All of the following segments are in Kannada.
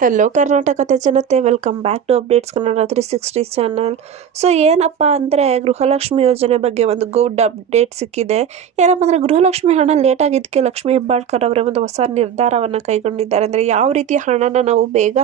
ಹೆಲೋ ಕರ್ನಾಟಕದ ಜನತೆ, welcome back to updates Kannada 360 channel. So ಏನಪ್ಪ ಅಂದರೆ ಗೃಹಲಕ್ಷ್ಮಿ ಯೋಜನೆ ಬಗ್ಗೆ ಒಂದು ಗುಡ್ ಅಪ್ಡೇಟ್ ಸಿಕ್ಕಿದೆ. ಏನಪ್ಪ ಅಂದರೆ ಗೃಹಲಕ್ಷ್ಮಿ ಹಣ ಲೇಟ್ ಆಗಿದ್ದಕ್ಕೆ ಲಕ್ಷ್ಮೀ ಹೆಬ್ಬಾಳ್ಕರ್ ಅವರೇ ಒಂದು ಹೊಸ ನಿರ್ಧಾರವನ್ನು ಕೈಗೊಂಡಿದ್ದಾರೆ. ಅಂದರೆ ಯಾವ ರೀತಿ ಹಣನ ನಾವು ಬೇಗ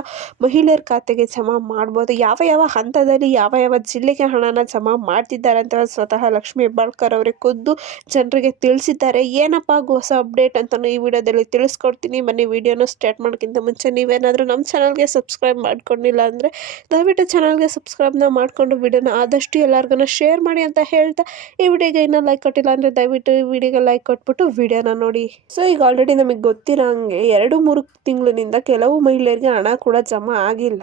ಮಹಿಳೆಯರ ಖಾತೆಗೆ ಜಮಾ ಮಾಡ್ಬೋದು, ಯಾವ ಯಾವ ಹಂತದಲ್ಲಿ ಯಾವ ಯಾವ ಜಿಲ್ಲೆಗೆ ಹಣನ ಜಮಾ ಮಾಡ್ತಿದ್ದಾರೆ ಅಂತ ಸ್ವತಃ ಲಕ್ಷ್ಮೀ ಹೆಬ್ಬಾಳ್ಕರ್ ಅವರೇ ಖುದ್ದು ಜನರಿಗೆ ತಿಳಿಸಿದ್ದಾರೆ. ಏನಪ್ಪ ಹೊಸ ಅಪ್ಡೇಟ್ ಅಂತ ಈ ವಿಡಿಯೋದಲ್ಲಿ ತಿಳಿಸ್ಕೊಡ್ತೀನಿ. ಬನ್ನಿ ವಿಡಿಯೋನ ಸ್ಟಾರ್ಟ್ ಮಾಡೋಕ್ಕಿಂತ ಮುಂಚೆ ನೀವೇನಾದರೂ ನಮ್ಮ ಚಾನಲ್ಗೆ ಸಬ್ಸ್ಕ್ರೈಬ್ ಮಾಡ್ಕೊಂಡಿಲ್ಲ ಅಂದರೆ ದಯವಿಟ್ಟು ಚಾನಲ್ಗೆ ಸಬ್ಸ್ಕ್ರೈಬ್ನ ಮಾಡಿಕೊಂಡು ವಿಡಿಯೋನ ಆದಷ್ಟು ಎಲ್ಲರಿಗೂ ಶೇರ್ ಮಾಡಿ ಅಂತ ಹೇಳ್ತಾ, ಈ ವಿಡಿಯೋಗೆ ಇನ್ನೂ ಲೈಕ್ ಕೊಟ್ಟಿಲ್ಲ ಅಂದರೆ ದಯವಿಟ್ಟು ಈ ವಿಡಿಯೋಗೆ ಲೈಕ್ ಕೊಟ್ಬಿಟ್ಟು ವಿಡಿಯೋನ ನೋಡಿ. ಸೊ ಈಗ ಆಲ್ರೆಡಿ ನಮಗೆ ಗೊತ್ತಿರೋ ಹಂಗೆ 2-3 ತಿಂಗಳಿನಿಂದ ಕೆಲವು ಮಹಿಳೆಯರಿಗೆ ಹಣ ಕೂಡ ಜಮಾ ಆಗಿಲ್ಲ.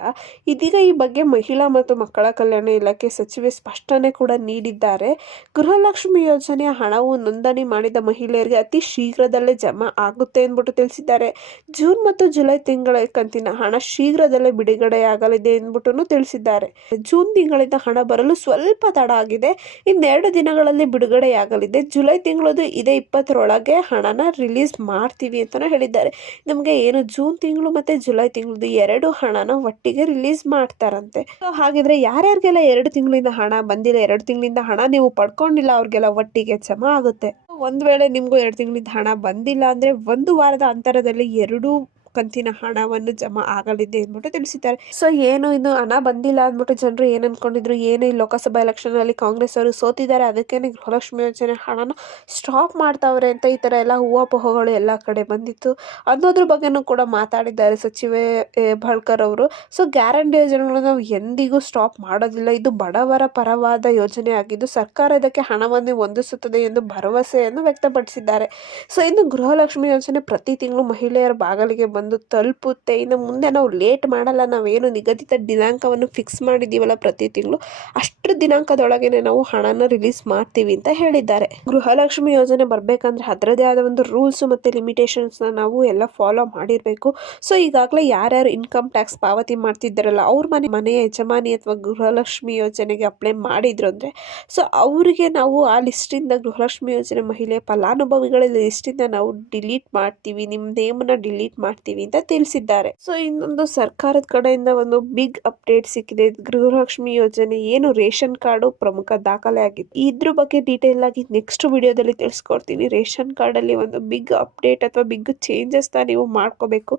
ಇದೀಗ ಈ ಬಗ್ಗೆ ಮಹಿಳಾ ಮತ್ತು ಮಕ್ಕಳ ಕಲ್ಯಾಣ ಇಲಾಖೆ ಸಚಿವೆ ಸ್ಪಷ್ಟನೆ ಕೂಡ ನೀಡಿದ್ದಾರೆ. ಗೃಹಲಕ್ಷ್ಮಿ ಯೋಜನೆಯ ಹಣವು ನೋಂದಣಿ ಮಾಡಿದ ಮಹಿಳೆಯರಿಗೆ ಅತಿ ಶೀಘ್ರದಲ್ಲೇ ಜಮಾ ಆಗುತ್ತೆ ಎಂದ್ಬಿಟ್ಟು ತಿಳಿಸಿದ್ದಾರೆ. ಜೂನ್ ಮತ್ತು ಜುಲೈ ತಿಂಗಳ ಕಂತಿನ ಹಣ ಶೀಘ್ರದಲ್ಲೇ ಬಿಡುಗಡೆಯಾಗಲಿದೆ ಎಂದ್ಬಿಟ್ಟು ತಿಳಿಸಿದ್ದಾರೆ. ಜೂನ್ ತಿಂಗಳಿಂದ ಹಣ ಬರಲು ಸ್ವಲ್ಪ ತಡ ಆಗಿದೆ. ಇನ್ನೆರಡು ದಿನಗಳಲ್ಲಿ ಬಿಡುಗಡೆಯಾಗಲಿದೆ. ಜುಲೈ ತಿಂಗಳದು ಇದೇ 20ರೊಳಗೆ ಹಣನ ರಿಲೀಸ್ ಮಾಡ್ತೀವಿ ಅಂತಾನೆ ಹೇಳಿದ್ದಾರೆ. ನಮಗೆ ಏನು ಜೂನ್ ತಿಂಗಳು ಮತ್ತೆ ಜುಲೈ ತಿಂಗಳದು 2 ಹಣನ ಒಟ್ಟಿಗೆ ರಿಲೀಸ್ ಮಾಡ್ತಾರಂತೆ. ಹಾಗಿದ್ರೆ ಯಾರ್ಯಾರಿಗೆಲ್ಲ 2 ತಿಂಗಳಿಂದ ಹಣ ಬಂದಿಲ್ಲ, 2 ತಿಂಗಳಿಂದ ಹಣ ನೀವು ಪಡ್ಕೊಂಡಿಲ್ಲ, ಅವ್ರಿಗೆಲ್ಲ ಒಟ್ಟಿಗೆ ಜಮಾ ಆಗುತ್ತೆ. ಒಂದ್ ವೇಳೆ ನಿಮ್ಗೂ 2 ತಿಂಗಳಿಂದ ಹಣ ಬಂದಿಲ್ಲ ಅಂದ್ರೆ 1 ವಾರದ ಅಂತರದಲ್ಲಿ 2 ಕಂತಿನ ಹಣವನ್ನು ಜಮಾ ಆಗಲಿದೆ ಅಂದ್ಬಿಟ್ಟು ತಿಳಿಸಿದ್ದಾರೆ. ಸೊ ಏನು ಇನ್ನು ಹಣ ಬಂದಿಲ್ಲ ಅಂದ್ಬಿಟ್ಟು ಜನರು ಏನ್ ಅನ್ಕೊಂಡಿದ್ರು, ಏನು ಈ ಲೋಕಸಭಾ ಎಲೆಕ್ಷನ್ ಅಲ್ಲಿ ಕಾಂಗ್ರೆಸ್ ಅವರು ಸೋತಿದ್ದಾರೆ, ಅದಕ್ಕೇನೆ ಗೃಹಲಕ್ಷ್ಮಿ ಯೋಜನೆ ಹಣನ ಸ್ಟಾಪ್ ಮಾಡ್ತಾವ್ರೆ ಅಂತ ಈ ತರ ಎಲ್ಲ ಊಹಾಪೋಹಗಳು ಎಲ್ಲ ಕಡೆ ಬಂದಿತ್ತು ಅನ್ನೋದ್ರ ಬಗ್ಗೆನೂ ಕೂಡ ಮಾತಾಡಿದ್ದಾರೆ ಸಚಿವೆ ಹೆಬ್ಬಾಳ್ಕರ್ ಅವರು. ಸೊ ಗ್ಯಾರಂಟಿ ಯೋಜನೆಗಳನ್ನ ನಾವು ಎಂದಿಗೂ ಸ್ಟಾಪ್ ಮಾಡೋದಿಲ್ಲ. ಇದು ಬಡವರ ಪರವಾದ ಯೋಜನೆ ಆಗಿದ್ದು ಸರ್ಕಾರ ಇದಕ್ಕೆ ಹಣವನ್ನು ಹೊಂದಿಸುತ್ತದೆ ಎಂದು ಭರವಸೆಯನ್ನು ವ್ಯಕ್ತಪಡಿಸಿದ್ದಾರೆ. ಸೊ ಇನ್ನು ಗೃಹಲಕ್ಷ್ಮಿ ಯೋಜನೆ ಪ್ರತಿ ತಿಂಗಳು ಮಹಿಳೆಯರ ಬಾಗಿಲಿಗೆ ಬಂದು ತಲುಪುತ್ತೆ. ಇನ್ನು ಮುಂದೆ ನಾವು ಲೇಟ್ ಮಾಡಲ್ಲ. ನಾವೇನು ನಿಗದಿತ ದಿನಾಂಕವನ್ನು ಫಿಕ್ಸ್ ಮಾಡಿದ್ದೀವಲ್ಲ ಪ್ರತಿ ತಿಂಗಳು, ಅಷ್ಟರ ದಿನಾಂಕದೊಳಗೇನೆ ನಾವು ಹಣನ ರಿಲೀಸ್ ಮಾಡ್ತೀವಿ ಅಂತ ಹೇಳಿದ್ದಾರೆ. ಗೃಹಲಕ್ಷ್ಮಿ ಯೋಜನೆ ಬರ್ಬೇಕಂದ್ರೆ ಅದರದೇ ಆದ ಒಂದು ರೂಲ್ಸ್ ಮತ್ತೆ ಲಿಮಿಟೇಷನ್ಸ್ ನಾವು ಎಲ್ಲ ಫಾಲೋ ಮಾಡಿರ್ಬೇಕು. ಸೊ ಈಗಾಗಲೇ ಯಾರ್ಯಾರು ಇನ್ಕಮ್ ಟ್ಯಾಕ್ಸ್ ಪಾವತಿ ಮಾಡ್ತಿದ್ದಾರಲ್ಲ, ಅವ್ರ ಮನೆಯ ಯಜಮಾನಿ ಅಥವಾ ಗೃಹಲಕ್ಷ್ಮಿ ಯೋಜನೆಗೆ ಅಪ್ಲೈ ಮಾಡಿದ್ರು ಅಂದ್ರೆ ಸೊ ಅವರಿಗೆ ನಾವು ಆ ಲಿಸ್ಟಿಂದ ಗೃಹಲಕ್ಷ್ಮಿ ಯೋಜನೆ ಮಹಿಳೆ ಫಲಾನುಭವಿಗಳ ಲಿಸ್ಟಿಂದ ನಾವು ಡಿಲೀಟ್ ಮಾಡ್ತೀವಿ, ನಿಮ್ಮ ನೇಮನ್ನ ಡಿಲೀಟ್ ಮಾಡ್ತೀವಿ ಅಂತ ತಿಳಿಸಿದ್ದಾರೆ. ಸೊ ಇನ್ನೊಂದು ಸರ್ಕಾರದ ಕಡೆಯಿಂದ ಒಂದು ಬಿಗ್ ಅಪ್ಡೇಟ್ ಸಿಕ್ಕಿದೆ. ಗೃಹಲಕ್ಷ್ಮಿ ಯೋಜನೆ ಏನು ರೇಷನ್ ಕಾರ್ಡು ಪ್ರಮುಖ ದಾಖಲೆ ಆಗಿತ್ತು, ಇದ್ರ ಬಗ್ಗೆ ಡೀಟೇಲ್ ಆಗಿ ನೆಕ್ಸ್ಟ್ ವಿಡಿಯೋದಲ್ಲಿ ತಿಳಿಸ್ಕೊಡ್ತೀನಿ. ರೇಷನ್ ಕಾರ್ಡ್ ಅಲ್ಲಿ ಒಂದು ಬಿಗ್ ಅಪ್ಡೇಟ್ ಅಥವಾ ಬಿಗ್ ಚೇಂಜಸ್ ನೀವು ಮಾಡ್ಕೋಬೇಕು,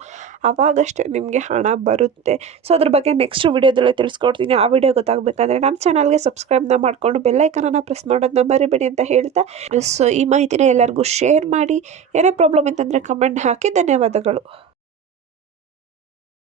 ಅವಾಗಷ್ಟೇ ನಿಮ್ಗೆ ಹಣ ಬರುತ್ತೆ. ಸೊ ಅದ್ರ ಬಗ್ಗೆ ನೆಕ್ಸ್ಟ್ ವಿಡಿಯೋದಲ್ಲಿ ತಿಳಿಸ್ಕೊಡ್ತೀನಿ. ಆ ವಿಡಿಯೋ ಗೊತ್ತಾಗಬೇಕಂದ್ರೆ ನಮ್ಮ ಚಾನಲ್ಗೆ ಸಬ್ಸ್ಕ್ರೈಬ್ನ ಮಾಡ್ಕೊಂಡು ಬೆಲ್ಲೈಕನ್ನ ಪ್ರೆಸ್ ಮಾಡೋದನ್ನ ಮರಿಬೇಡಿ ಅಂತ ಹೇಳ್ತಾ, ಸೊ ಈ ಮಾಹಿತಿನ ಎಲ್ಲರಿಗೂ ಶೇರ್ ಮಾಡಿ. ಏನೇ ಪ್ರಾಬ್ಲಮ್ ಇತ್ತಂದ್ರೆ ಕಮೆಂಟ್ ಹಾಕಿ. ಧನ್ಯವಾದಗಳು.